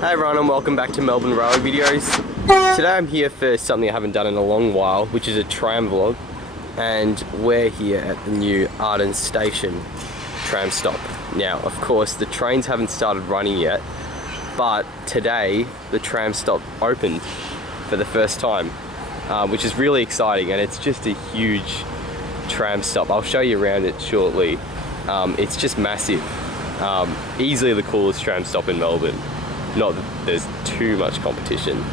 Hey everyone, and welcome back to Melbourne Railway Videos. Today I'm here for something I haven't done in a long while, which is a tram vlog. And we're here at the new Arden Station tram stop. Now, of course, the trains haven't started running yet, but today the tram stop opened for the first time, which is really exciting, and it's just a huge tram stop. I'll show you around it shortly. It's just massive. Easily the coolest tram stop in Melbourne. Not that there's too much competition.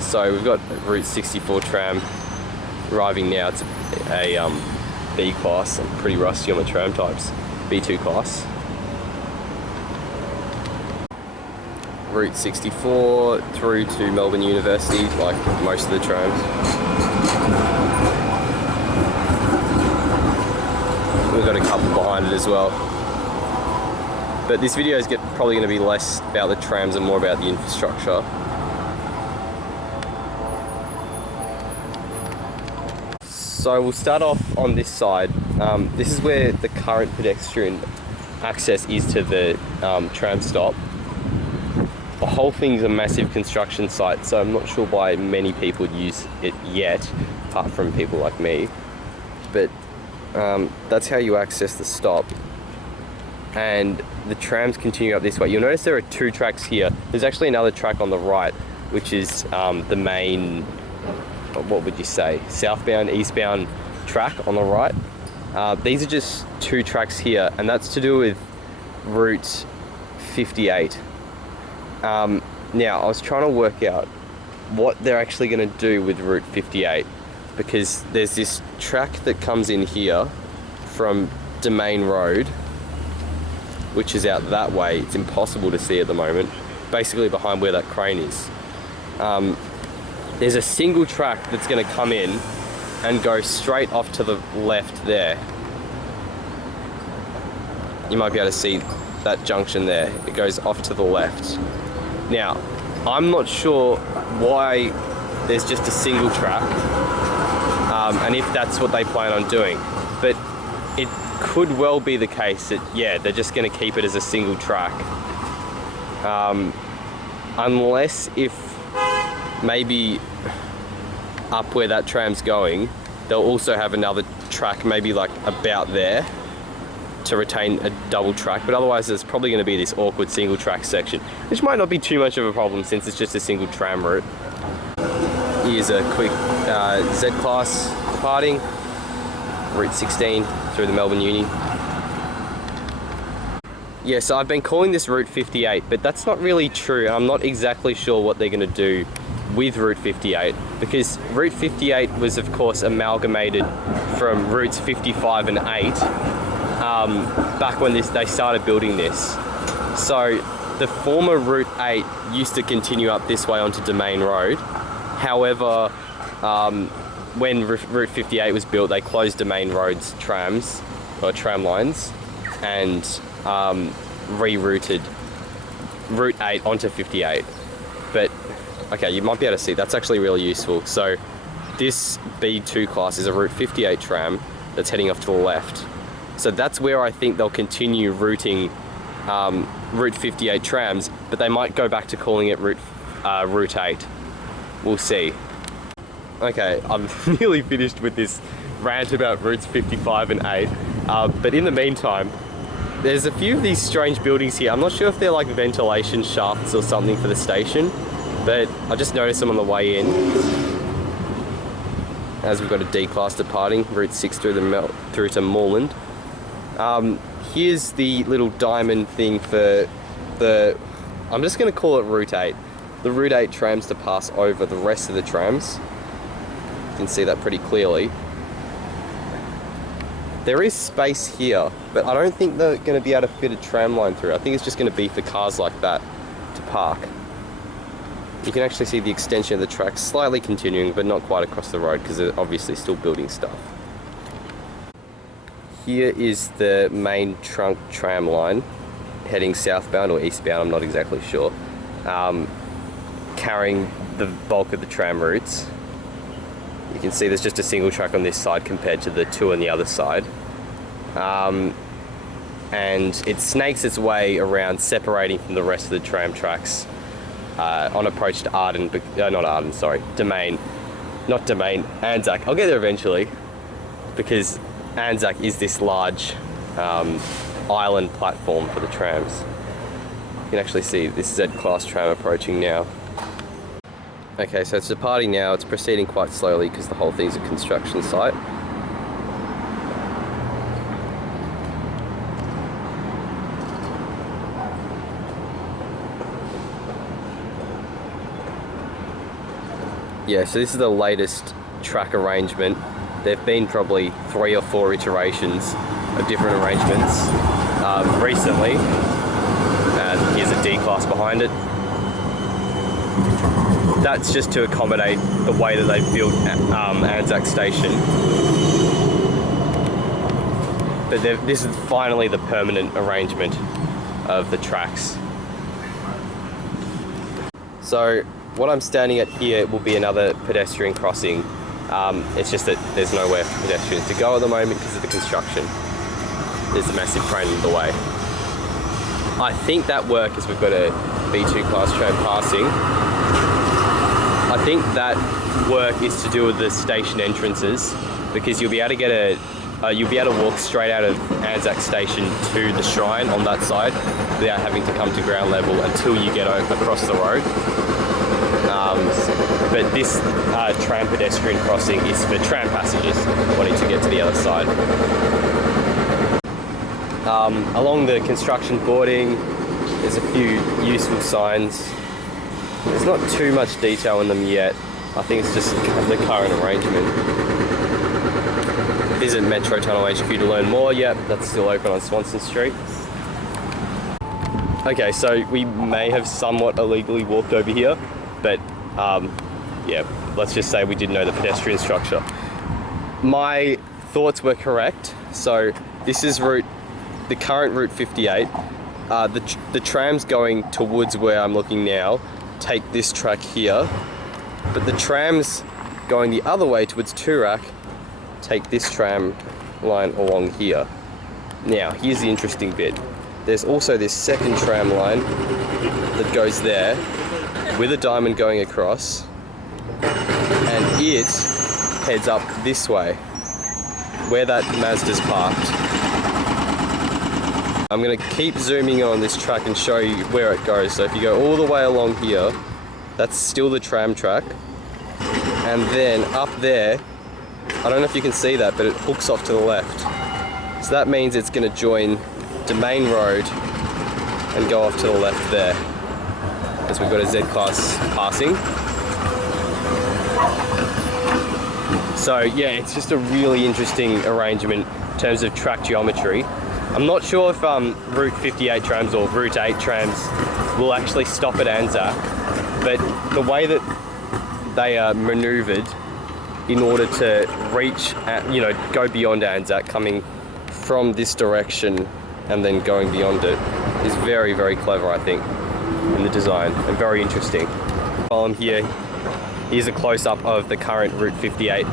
So we've got Route 64 tram arriving now. It's a B class. I'm pretty rusty on the tram types. B2 class. Route 64 through to Melbourne University, like most of the trams. We've got a couple behind it as well. But this video is probably going to be less about the trams and more about the infrastructure. So we'll start off on this side. This is where the current pedestrian access is to the tram stop. The whole thing's a massive construction site, so I'm not sure why many people use it yet, apart from people like me. But that's how you access the stop. And the trams continue up this way. You'll notice there are two tracks here. There's actually another track on the right, which is the main, what would you say, southbound, eastbound track on the right. These are just two tracks here, and that's to do with Route 58. Now, I was trying to work out what they're actually going to do with Route 58, because there's this track that comes in here from Domain Road, which is out that way. It's impossible to see at the moment, basically behind where that crane is. There's a single track that's going to come in and go straight off to the left there. You might be able to see that junction there. It goes off to the left. Now, I'm not sure why there's just a single track, and if that's what they plan on doing, but it could well be the case that, yeah, they're just going to keep it as a single track. Unless if maybe up where that tram's going, they'll also have another track maybe like about there to retain a double track, but otherwise there's probably going to be this awkward single track section, which might not be too much of a problem since it's just a single tram route. Here's a quick Z-Class departing, Route 16 through the Melbourne Uni. Yeah, so I've been calling this Route 58, but that's not really true, and I'm not exactly sure what they're going to do with Route 58, because Route 58 was of course amalgamated from routes 55 and 8 back when they started building this. So the former Route 8 used to continue up this way onto Domain Road. However, when Route 58 was built, they closed Domain Road's trams, or tram lines, and rerouted Route 8 onto 58. But, okay, you might be able to see, that's actually really useful. So, this B2 class is a Route 58 tram that's heading off to the left. So that's where I think they'll continue routing Route 58 trams, but they might go back to calling it Route 8. We'll see. Okay, I'm nearly finished with this rant about routes 55 and 8, but in the meantime, there's a few of these strange buildings here. I'm not sure if they're like ventilation shafts or something for the station, but I just noticed them on the way in. As we've got a D class departing, Route 6 through to Moreland. Here's the little diamond thing for the, I'm just going to call it Route 8. The Route 8 trams to pass over the rest of the trams. You can see that pretty clearly. There is space here, but I don't think they're going to be able to fit a tram line through. I think it's just going to be for cars like that to park. You can actually see the extension of the track slightly continuing, but not quite across the road because they're obviously still building stuff. Here is the main trunk tram line heading southbound or eastbound, I'm not exactly sure, carrying the bulk of the tram routes. You can see there's just a single track on this side compared to the two on the other side. and it snakes its way around, separating from the rest of the tram tracks on approach to Anzac. I'll get there eventually, because Anzac is this large island platform for the trams. You can actually see this Z-Class tram approaching now. Okay, so it's departing now. It's proceeding quite slowly because the whole thing's a construction site. Yeah, so this is the latest track arrangement. There've been probably 3 or 4 iterations of different arrangements recently. And here's a D-Class behind it. That's just to accommodate the way that they've built Anzac Station. But this is finally the permanent arrangement of the tracks. So what I'm standing at here will be another pedestrian crossing. It's just that there's nowhere for pedestrians to go at the moment because of the construction. There's a massive crane in the way. I think that work is we've got a B2 class tram passing. I think that work is to do with the station entrances, because you'll be able to get you'll be able to walk straight out of Anzac Station to the Shrine on that side without having to come to ground level until you get across the road. But this tram pedestrian crossing is for tram passengers wanting to get to the other side. Along the construction boarding, there's a few useful signs. There's not too much detail in them yet. I think it's just the current arrangement. Visit Metro Tunnel HQ to learn more. Yep, that's still open on Swanston Street. Okay, so we may have somewhat illegally walked over here, but yeah, let's just say we didn't know the pedestrian structure. My thoughts were correct. So this is the current Route 58. The trams going towards where I'm looking now take this track here, but the trams going the other way towards Toorak take this tram line along here. Now, here's the interesting bit. There's also this second tram line that goes there with a diamond going across, and it heads up this way, where that Mazda's parked. I'm going to keep zooming on this track and show you where it goes. So if you go all the way along here, that's still the tram track. And then up there, I don't know if you can see that, but it hooks off to the left. So that means it's going to join Domain Road and go off to the left there, as we've got a Z-Class passing. So yeah, it's just a really interesting arrangement in terms of track geometry. I'm not sure if Route 58 trams or Route 8 trams will actually stop at Anzac, but the way that they are manoeuvred in order to reach, go beyond Anzac, coming from this direction and then going beyond it, is very, very clever, I think, in the design, and very interesting. While I'm here, here's a close-up of the current Route 58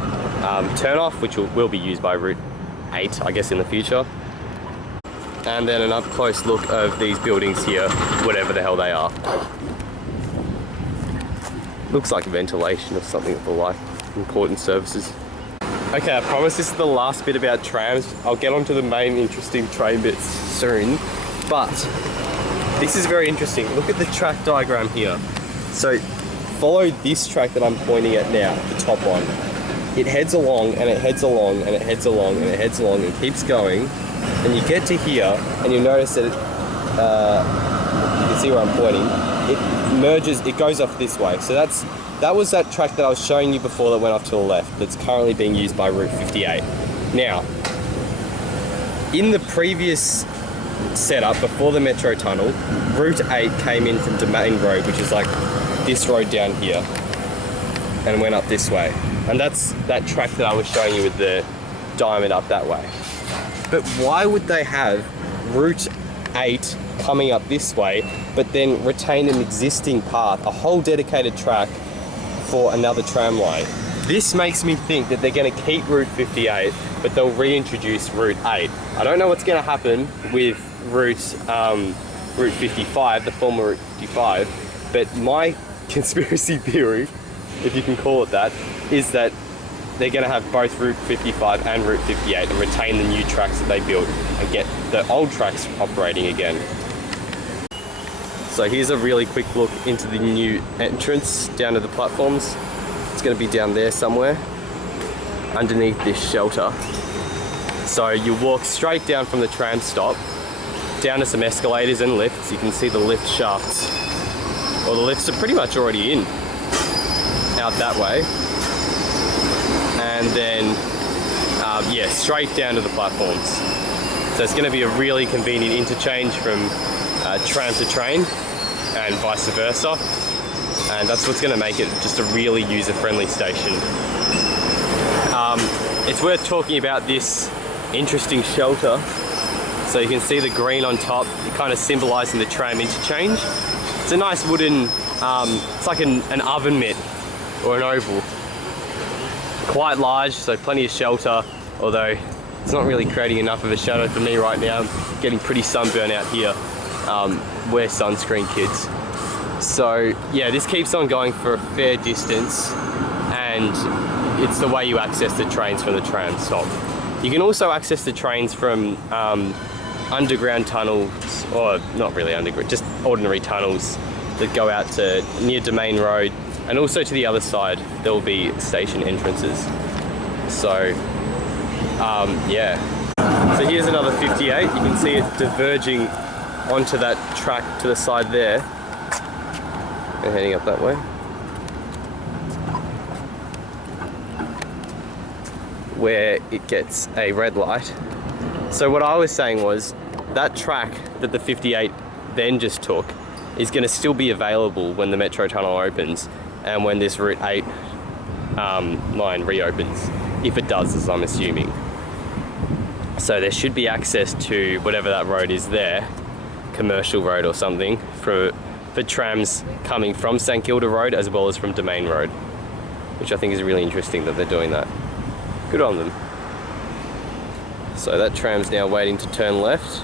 turn-off, which will be used by Route 8, I guess, in the future. And then an up-close look of these buildings here, whatever the hell they are. Looks like ventilation or something of the like. Important services. Okay, I promise this is the last bit about trams. I'll get onto the main interesting train bits soon. But this is very interesting. Look at the track diagram here. So follow this track that I'm pointing at now, the top one. It heads along and it heads along and it heads along and it heads along and keeps going. And you get to here and you'll notice that you can see where I'm pointing. It merges, it goes off this way. So that was that track that I was showing you before that went off to the left, that's currently being used by Route 58. Now, in the previous setup, before the Metro Tunnel, Route 8 came in from Domain Road, which is like this road down here, and went up this way. And that's that track that I was showing you with the diamond up that way. But why would they have Route 8 coming up this way, but then retain an existing path, a whole dedicated track for another tram line? This makes me think that they're going to keep Route 58, but they'll reintroduce Route 8. I don't know what's going to happen with Route 55, the former Route 55, but my conspiracy theory, if you can call it that, is that they're going to have both Route 55 and Route 58 and retain the new tracks that they built and get the old tracks operating again. So here's a really quick look into the new entrance down to the platforms. It's going to be down there somewhere, underneath this shelter. So you walk straight down from the tram stop, down to some escalators and lifts. You can see the lift shafts, or the lifts are pretty much already in, out that way. And then, yeah, straight down to the platforms. So it's going to be a really convenient interchange from tram to train and vice versa. And that's what's going to make it just a really user-friendly station. It's worth talking about this interesting shelter. So you can see the green on top, kind of symbolising the tram interchange. It's a nice wooden, it's like an oven mitt or an oval. Quite large, so plenty of shelter, although it's not really creating enough of a shadow for me right now. I'm getting pretty sunburned out here. Wear sunscreen, kids. So yeah, this keeps on going for a fair distance, and it's the way you access the trains from the tram stop. You can also access the trains from underground tunnels, or not really underground, just ordinary tunnels that go out to near Domain Road, and also to the other side there will be station entrances. So yeah. So here's another 58. You can see it diverging onto that track to the side there and heading up that way. Where it gets a red light. So what I was saying was that track that the 58 then just took is going to still be available when the Metro Tunnel opens and when this Route 8 line reopens, if it does, as I'm assuming. So there should be access to whatever that road is there, Commercial Road or something, for trams coming from St Kilda Road as well as from Domain Road, which I think is really interesting that they're doing that. Good on them. So that tram's now waiting to turn left.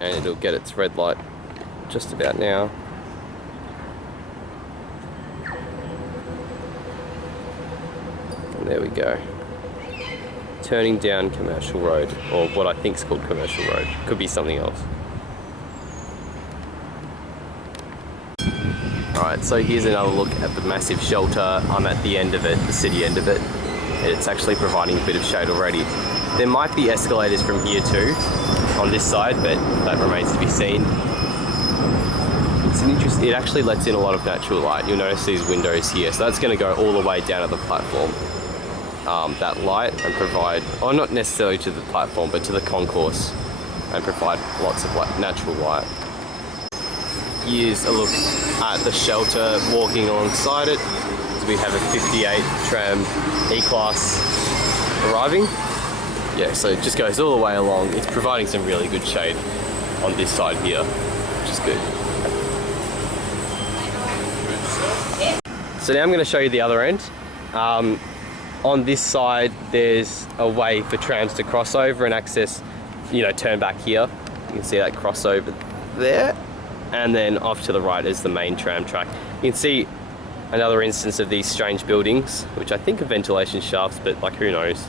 And it'll get its red light just about now. And there we go. Turning down Commercial Road, or what I think is called Commercial Road. Could be something else. Alright, so here's another look at the massive shelter. I'm at the end of it, the city end of it. It's actually providing a bit of shade already. There might be escalators from here too, on this side, but that remains to be seen. It's an interesting, it actually lets in a lot of natural light. You'll notice these windows here, so that's going to go all the way down to the platform. That light, and provide, or not necessarily to the platform, but to the concourse, and provide lots of natural light. Here's a look at the shelter walking alongside it. So we have a 58 tram E-Class arriving. Yeah, so it just goes all the way along. It's providing some really good shade on this side here, which is good. So now I'm going to show you the other end. On this side, there's a way for trams to cross over and access, turn back here. You can see that crossover there. And then off to the right is the main tram track. You can see another instance of these strange buildings, which I think are ventilation shafts, but who knows.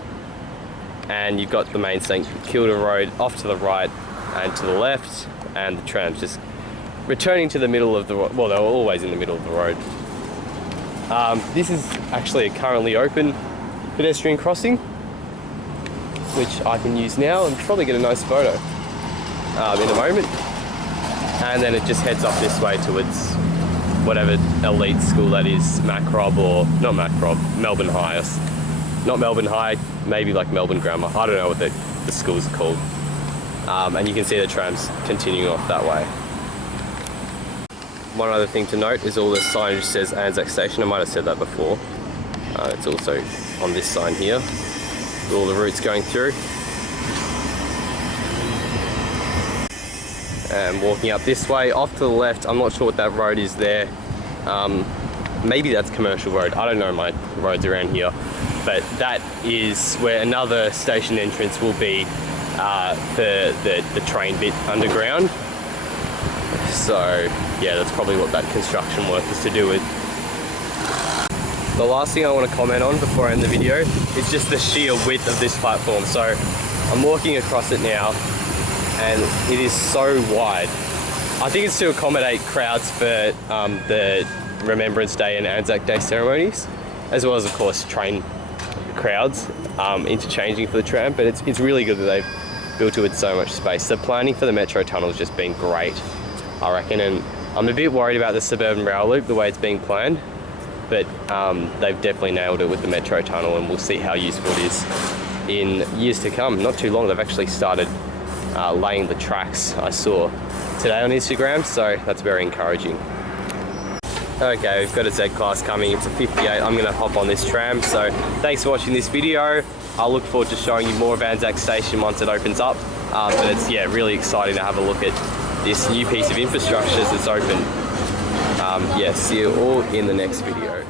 And you've got the main St Kilda Road off to the right and to the left, and the trams just returning to the middle of the road. Well, they're always in the middle of the road. This is actually a currently open pedestrian crossing, which I can use now and probably get a nice photo in a moment. And then it just heads up this way towards whatever elite school that is, Macrob, or not Macrob, Melbourne High. Not Melbourne High, maybe Melbourne Grammar. I don't know what the schools are called. And you can see the trams continuing off that way. one other thing to note is all the signage says Anzac Station. I might have said that before. It's also on this sign here, with all the routes going through. And walking up this way, off to the left, I'm not sure what that road is there. Maybe that's Commercial Road. I don't know my roads around here. But that is where another station entrance will be for the train bit underground. So yeah, that's probably what that construction work is to do with. The last thing I want to comment on before I end the video is just the sheer width of this platform. So I'm walking across it now and it is so wide. I think it's to accommodate crowds for the Remembrance Day and Anzac Day ceremonies, as well as of course train crowds interchanging for the tram, but it's really good that they've built it with so much space. The planning for the metro tunnel has just been great, I reckon, and I'm a bit worried about the suburban rail loop, the way it's being planned, but they've definitely nailed it with the metro tunnel, and we'll see how useful it is in years to come. Not too long, they've actually started laying the tracks, I saw today on Instagram, so that's very encouraging. Okay, we've got a Z class coming, it's a 58. I'm gonna hop on this tram, so thanks for watching this video. I'll look forward to showing you more of Anzac Station once it opens up, but it's really exciting to have a look at this new piece of infrastructure that's open. Yeah, see you all in the next video.